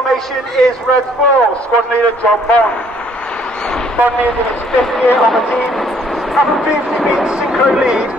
formation is Red 4, squad leader John Bond. Bond is in his 5th year on the team, having previously been synchro lead.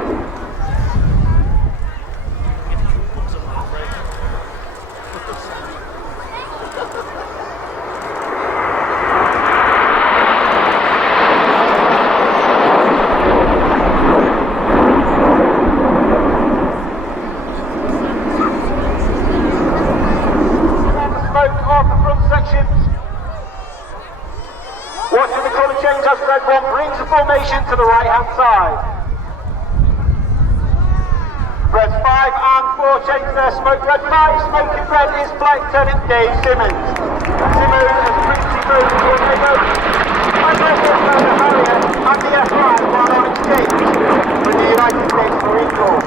Watching the colour change as Red 1 brings the formation to the right hand side. Red 5 and 4 change their smoke. Red 5 smoking red is Flight Lieutenant Dave Simmons. Simmons has previously moved to a Gyro and Red 4 Harrier and the F5 while on exchange with the United States Marine Corps.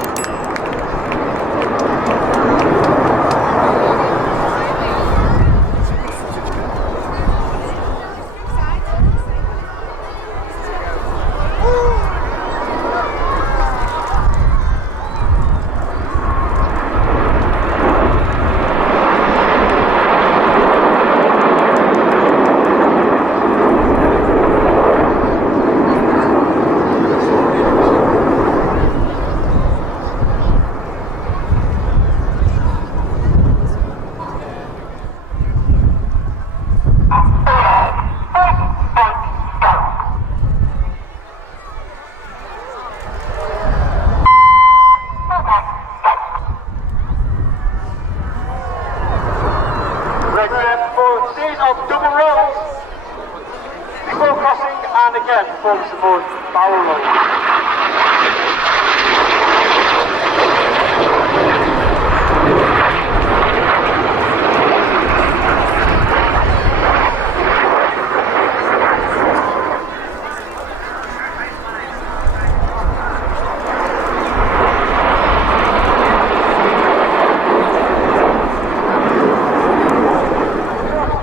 And again, performs the more barrel roll.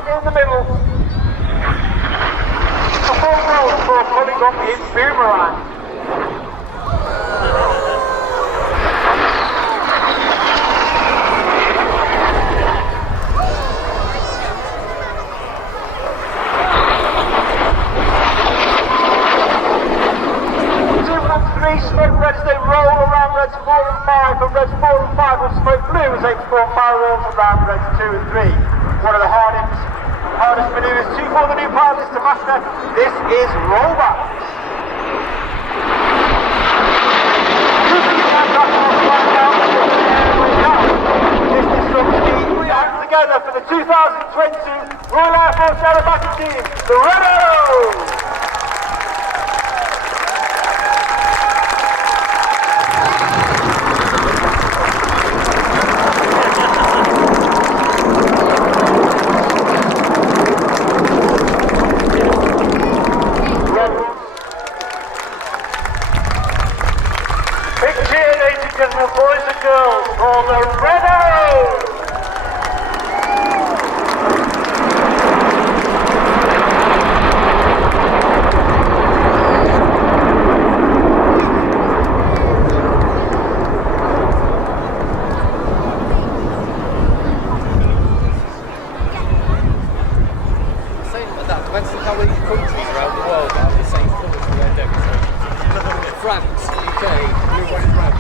In the middle. Got me in boomerang. Smoke red as they roll around Reds 4 and 5, but Reds 4 and 5 will smoke blue as they perform barrel rolls around Reds 2 and 3. One of the hardest manoeuvres for the new pilots to master. This is rollback. This disrupts the react together for the 2020 Royal Air Force Aerobatic team, the Rebels! Boys and girls, for the Rebels! Saying about that, depends on how many countries around the world have the same colours for their demonstrations. France, UK, you're one in France.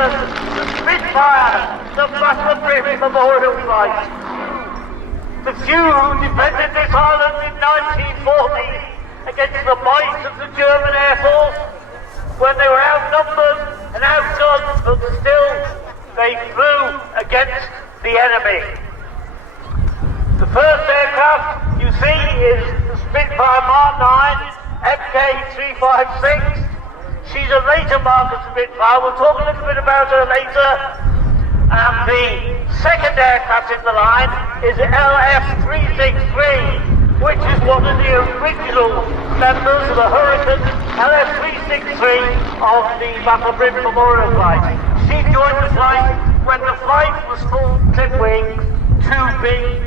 Hurricane, the Spitfire, the Battle of Britain Memorial Flight. The few who defended this island in 1940 against the might of the German Air Force, when they were outnumbered and outgunned, but still they flew against the enemy. The first aircraft you see is the Spitfire Mark 9 MK356. She's a later Marker Spitfire. We'll talk a little bit about her later. And the second aircraft in the line is LF 363, which is one of the original members of the Hurricane LF 363 of the Battle of Britain Memorial Flight. She joined the flight when the flight was full clip wings, 2 big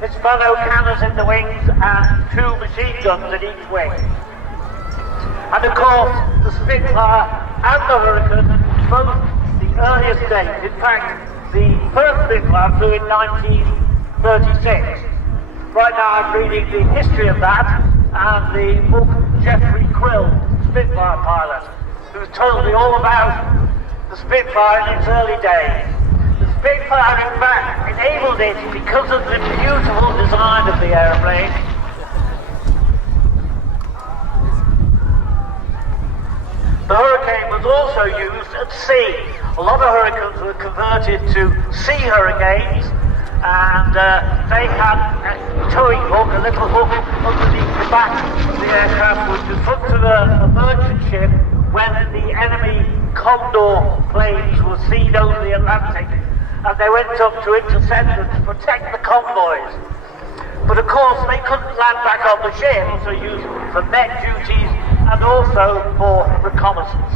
Hispano cannons in the wings and 2 machine guns in each wing. And of course, the Spitfire and the Hurricane, both the earliest date. In fact, the first Spitfire flew in 1936. Right now I'm reading the history of that and the book Jeffrey Quill, Spitfire pilot, who's told me all about the Spitfire in its early days. The Spitfire, in fact, enabled it because of the beautiful design of the aeroplane. The Hurricane was also used at sea. A lot of Hurricanes were converted to sea Hurricanes, and they had a towing hook, a little hook underneath the back of the aircraft, which was put to the merchant ship when the enemy Condor planes were seen over the Atlantic, and they went up to intercept and to protect the convoys. But of course they couldn't land back on the ship, so used for net duties and also for reconnaissance.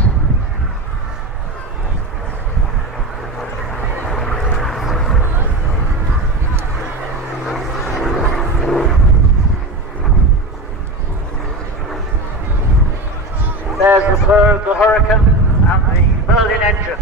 There's the fur of the Hurricane and the Berlin engine.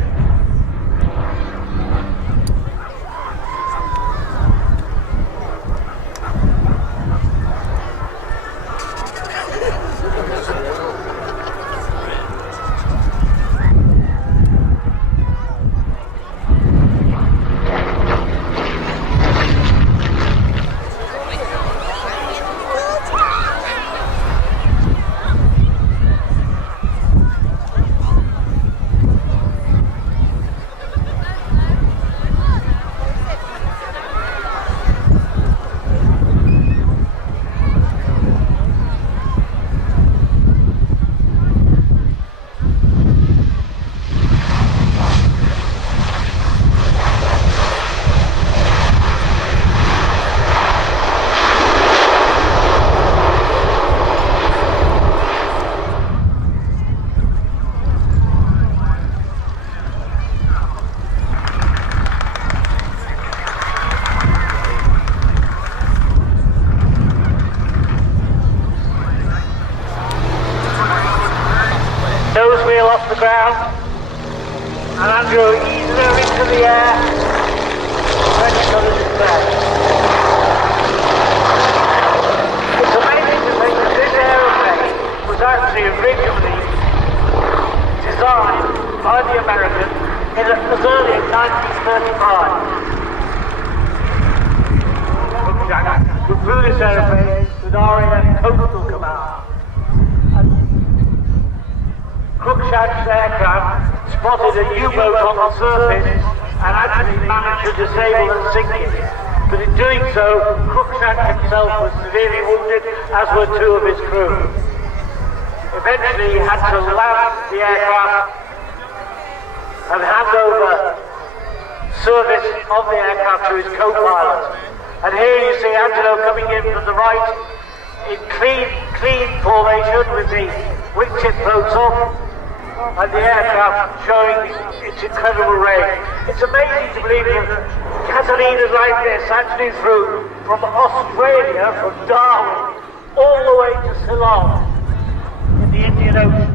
Off the ground, and Andrew easing her into the air, ready for the display. It's amazing to think that this aeroplane was actually originally designed by the Americans as early as 1935. We flew this aeroplane with RAF Coastal Command. Cruikshank's aircraft spotted a U-boat on the surface and actually managed to disable and sink it. But in doing so, Cruikshank himself was severely wounded, as were 2 of his crew. Eventually he had to land the aircraft and hand over service of the aircraft to his co-pilot. And here you see Angelo coming in from the right in clean formation with the wingtip boats off, and the aircraft showing its incredible range. It's amazing to believe that Catalinas like this actually flew from Australia, from Darwin, all the way to Ceylon in the Indian Ocean.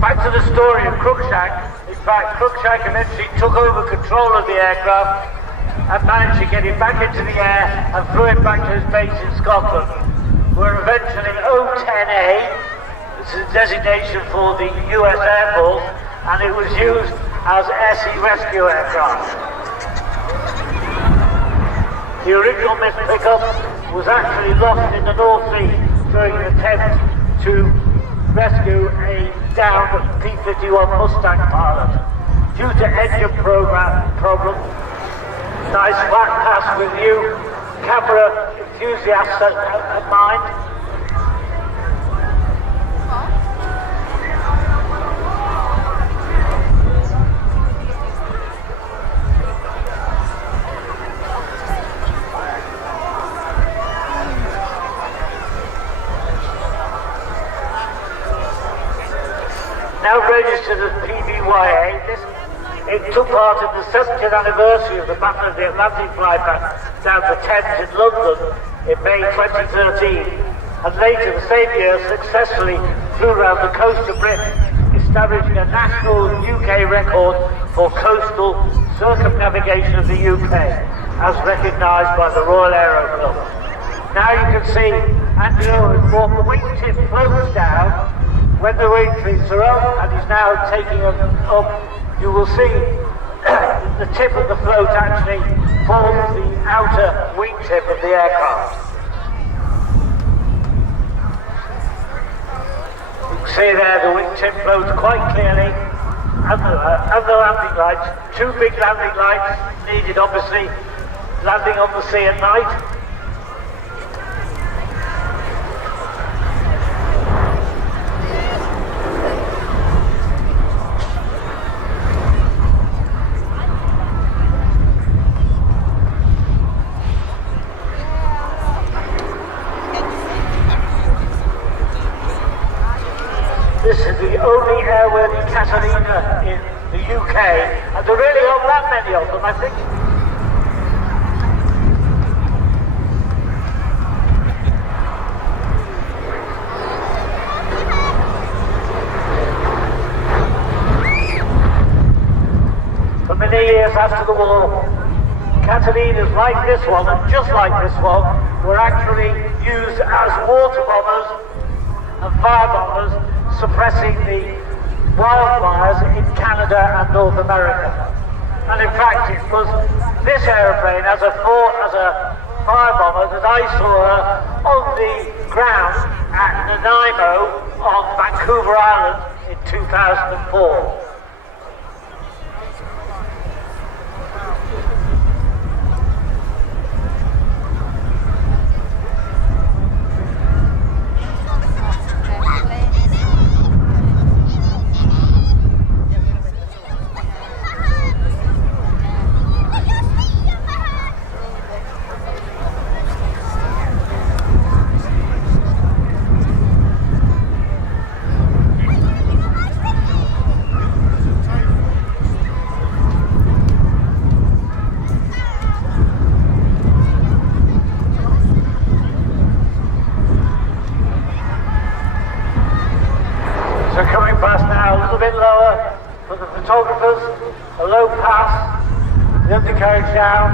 Back to the story of Cruikshank. In fact, Cruikshank eventually took over control of the aircraft and managed to get it back into the air and flew it back to his base in Scotland, where eventually O10A, It's a designation for the US Air Force, and it was used as SE rescue aircraft. The original missed pickup was actually lost in the North Sea during an attempt to rescue a downed P-51 Mustang pilot. Due to engine problem, nice flat pass with you, camera enthusiasts at mind. Now registered as PBYA, it took part in the 70th anniversary of the Battle of the Atlantic flyback down the Thames in London in May 2013, and later the same year successfully flew around the coast of Britain, establishing a national UK record for coastal circumnavigation of the UK, as recognised by the Royal Aero Club. Now you can see Angelo has brought the wingtip floats down. When the wingtips are up, and he's now taking them up, you will see the tip of the float actually forms the outer wingtip of the aircraft. You can see there the wingtip floats quite clearly, and the landing lights. Two big landing lights needed, obviously, landing on the sea at night. This is the only airworthy Catalina in the UK, and there really aren't that many of them, I think. For many years after the war, Catalinas like this one, and just like this one, were actually used as water bombers and fire bombers, suppressing the wildfires in Canada and North America. And in fact, it was this aeroplane as a fire bomber that I saw her on the ground at Nanaimo on Vancouver Island in 2004. Photographers, a low pass, the undercarriage down.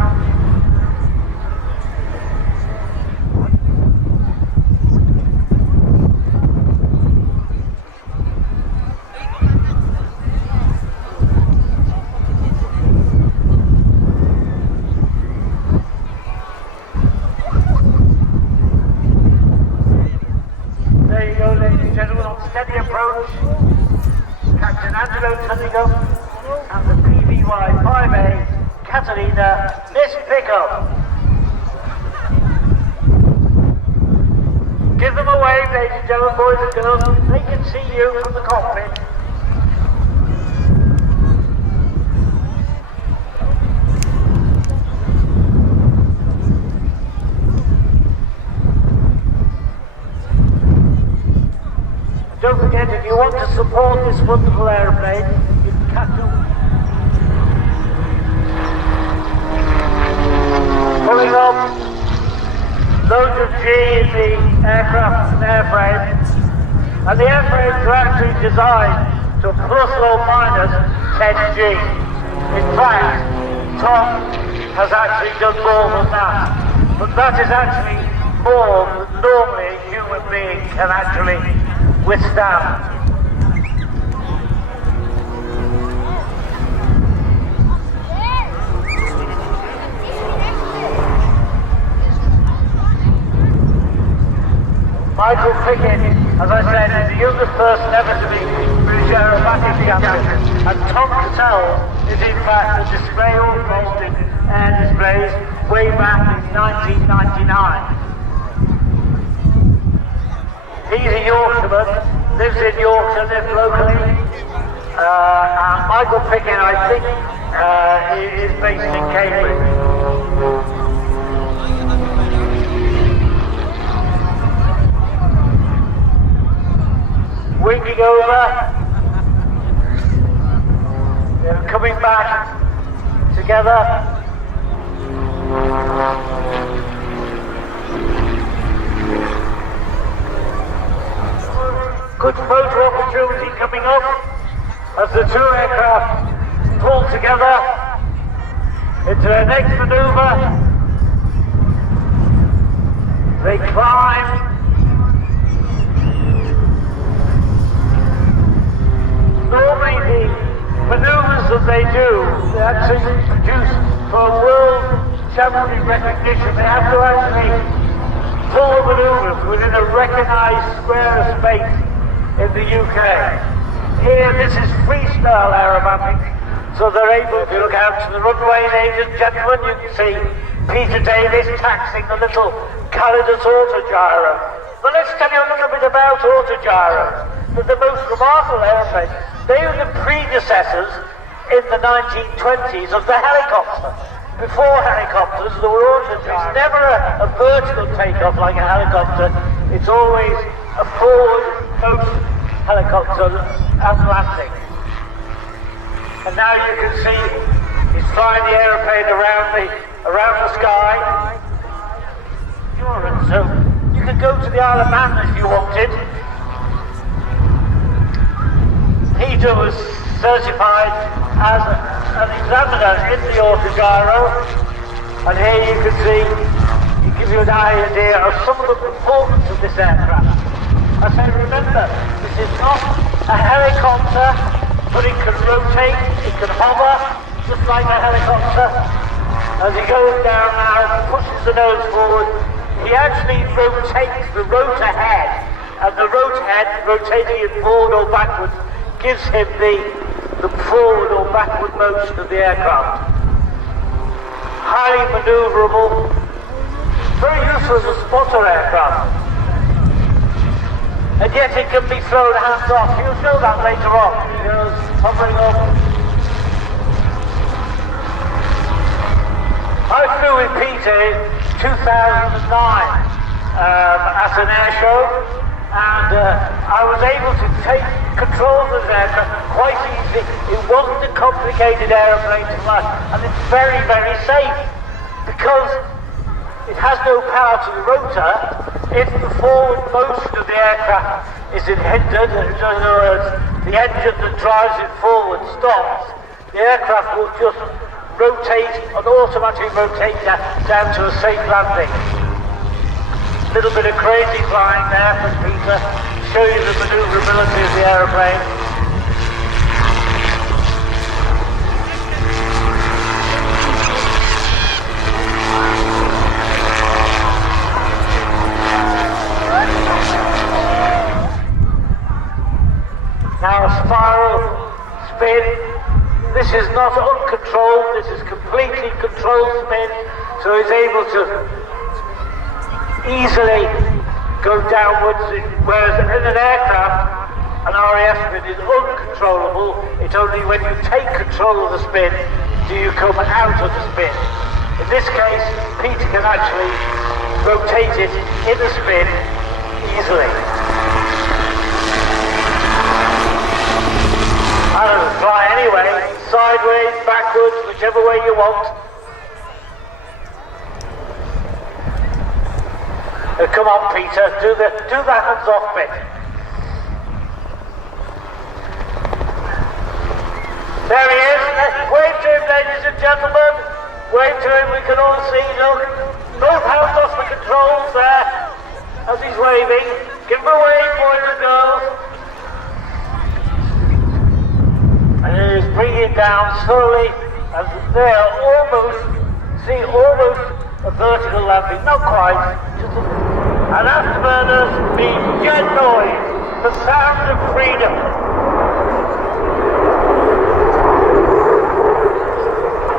There you go, ladies and gentlemen, on steady approach. Captain Angelo Tunningham and the PBY 5A Catalina missed pickup. Give them a wave, ladies and gentlemen, boys and girls. They can see you from the cockpit. Don't forget, if you want to support this wonderful aeroplane, you can catch up. Pulling up, loads of G in the aircraft and airframe, and the airframes are actually designed to plus or minus 10 G. In fact, Tom has actually done more than that, but that is actually more than normally a human being can actually withstand. Michael Pickett, as I said, is the youngest person ever to be British Aerobatic champion, and Tom Cattell is in fact the display involved in air displays way back in 1999. He's a Yorkshireman, lives in Yorkshire, lives locally, and Michael Pickett, I think, is based in Cambridge. Winging over, they're coming back together. Good photo opportunity coming up as the two aircraft pull together into their next manoeuvre. They climb. Normally the manoeuvres that they do, they actually produce for world championship recognition. They have to actually pull the manoeuvres within a recognised square of space in the UK. Here this is freestyle aerobatics, so they're able, if you look out to the runway, ladies and gentlemen, you can see Peter Davis taxing the little Catalina Autogyro. But let's tell you a little bit about Autogyro. They're the most remarkable airplanes. They were the predecessors in the 1920s of the helicopter. Before helicopters, there were Autogyros. It's never a vertical takeoff like a helicopter. It's always a forward motion helicopter and landing. And now you can see he's flying the aeroplane around the sky. So you could go to the Isle of Man if you wanted. Peter was certified as an examiner in the Autogyro, and here you can see, he gives you an idea of some of the performance of this aircraft. I say, remember, this is not a helicopter, but it can rotate, it can hover, just like a helicopter. As he goes down now, pushes the nose forward, he actually rotates the rotor head, and the rotor head, rotating it forward or backwards, gives him the forward or backward motion of the aircraft. Highly manoeuvrable, very useful as a spotter aircraft. And yet it can be thrown hands off. You'll show that later on. He goes hovering up. I flew with Peter in 2009 at an air show, and I was able to take control of the aircraft quite easily. It wasn't a complicated aeroplane to fly, and it's very, very safe because it has no power to the rotor. If the forward motion of the aircraft is hindered, in other words, the engine that drives it forward stops, the aircraft will just rotate and automatically rotate down to a safe landing. Little bit of crazy flying there from Peter, show you the manoeuvrability of the aeroplane. Now a spiral spin. This is not uncontrolled, this is completely controlled spin, so he's able to easily go downwards, whereas in an aircraft, an RAF spin is uncontrollable. It's only when you take control of the spin do you come out of the spin. In this case, Peter can actually rotate it in the spin easily. I don't fly anyway, sideways, backwards, whichever way you want. Come on, Peter, do the hands-off bit. There he is. Wave to him, ladies and gentlemen. Wave to him. We can all see. Look, both hands off the controls there as he's waving. Give him a wave, boys and girls. bring it down slowly, and there almost a vertical landing, not quite, and afterburners mean jet noise, the sound of freedom.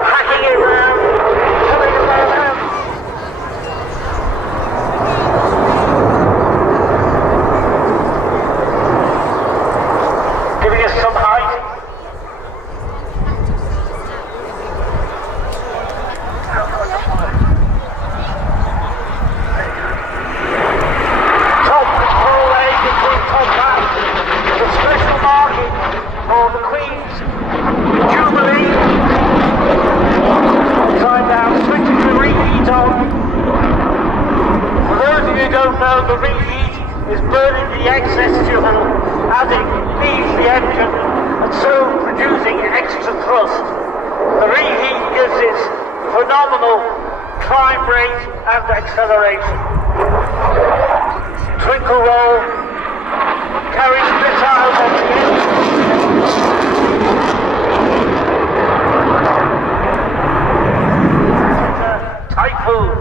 Hacking it round, coming around. Giving us some height. Top control edge between top hat. The special marking for the Queen's Jubilee. Time down, switching the reheat on. For those of you who don't know, the reheat is burning the excess fuel as it leaves the engine and so producing extra thrust. The reheat gives it phenomenal climb rate and acceleration. Twinkle roll carries missiles on the engine. Typhoon.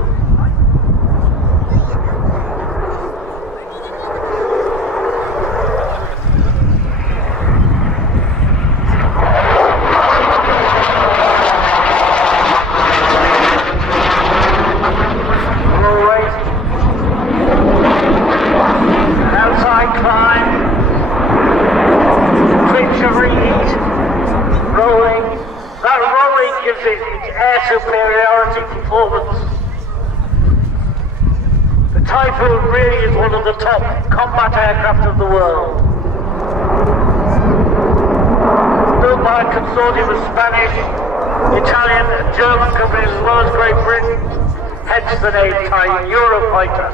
Gives it its air superiority performance. The Typhoon really is one of the top combat aircraft of the world. Built by a consortium of Spanish, Italian and German companies as well as Great Britain, hence the name Eurofighter.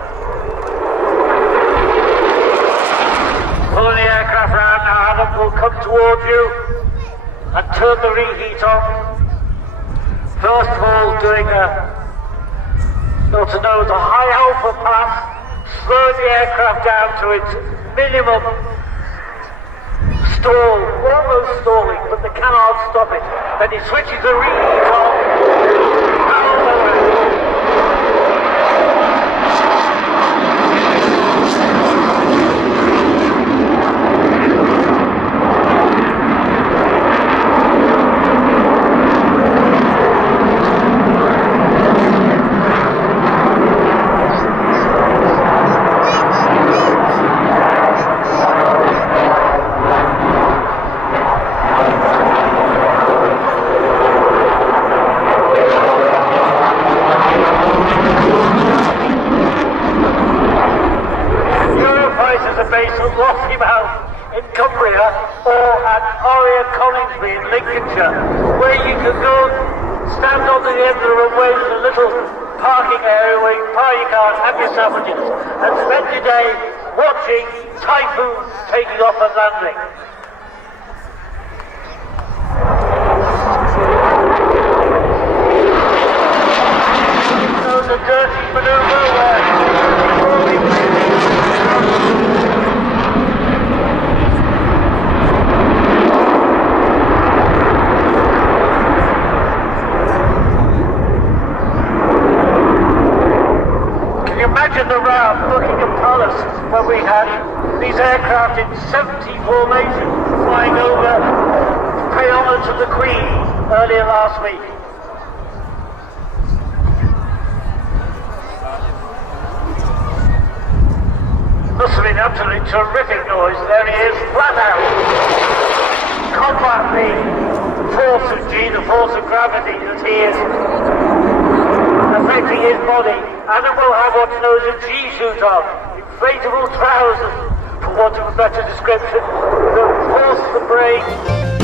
Pulling the aircraft round now, Adam will come towards you and turn the reheat on. First of all, doing a high alpha pass, slowing the aircraft down to its minimum stall, almost stalling, but they cannot stop it. Then he switches the reheat on, barrels away. Where you can go stand on the end of the runway with a little parking area where you can park your car and have your sandwiches and spend your day watching Typhoon taking off and landing. So the dirty maneuver where imagine the RAF Buckingham Palace when we had these aircraft in 70 formation flying over to pay honour to the Queen earlier last week. Must have been absolutely terrific noise. There he is, flat out. Combat the force of G, the force of gravity that he is affecting his body. Adam will have what's known as a G-suit on, inflatable trousers, for want of a better description, that force the brain.